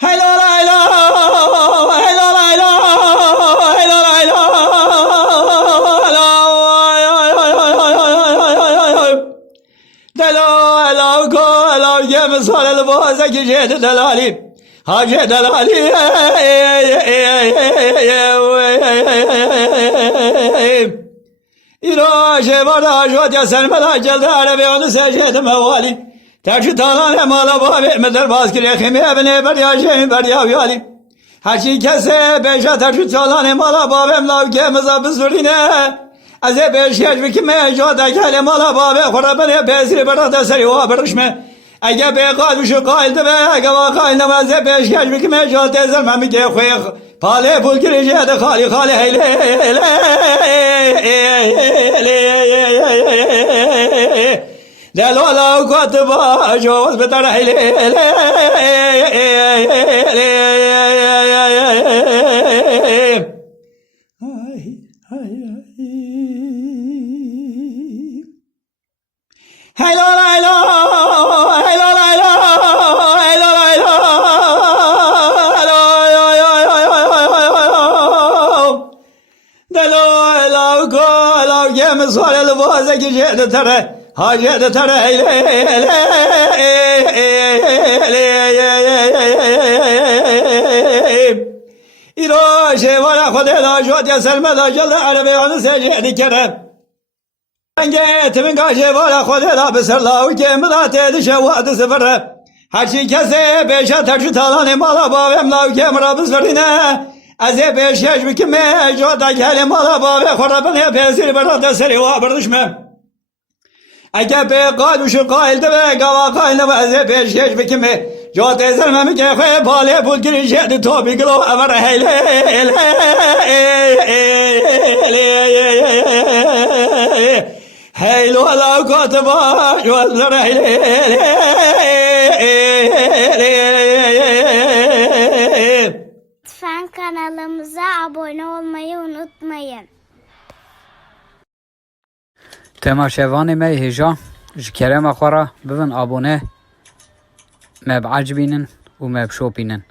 Hello, hello, hello, hello, hello, hello, hello, go, hello, yem sarılı boğaza gecede delali, hacı delali, İroşe var aşağıya sermela geldi arabe onu secde mevali. Tercih talan emala babi meder bazkire khimi ebne ber yaşayın ber yavyali. Her şey kese beşe tercih talan emala babem lavke mızabızırine. Aze beş yaş vikime jada gel emala babe khurabene bezri berada seri wa berişme. Ege be kalmışı kaldı be gava kaldı aze beş yaş vikime jada ezer memi ge khoy. Pale pul girece de khali khali hele. Delo kutba joz betar hele. Hello, hello, hello, hello, hello, hello. Delo hello go hello yem sarılı boğaza gecede tere. Hacı tere hele. İroşe var khodela jodya sermela geldi arabe onu secde kerem. Etimin kaşı var khodela beserla ukemla tedişe vadı sıfırı. Her şey kese beşe tercih talan emala babemla ukemra bizverine. Aze beş yaş büküme joda gel emala babe khorabene pezir berada seri wa berdişme. Ege be kaluşu kaldı ve gava kaldı ve aze beş yaş büküme. Joda ezermemi ke khoy bale bul girişedi tobi glo avar hele. Hello la kutba yollar Lütfen kanalımıza abone olmayı unutmayın. تماشاواني ما هجا جكرم أخورا بفن أبونه ما بعجبينن وما بشوبينن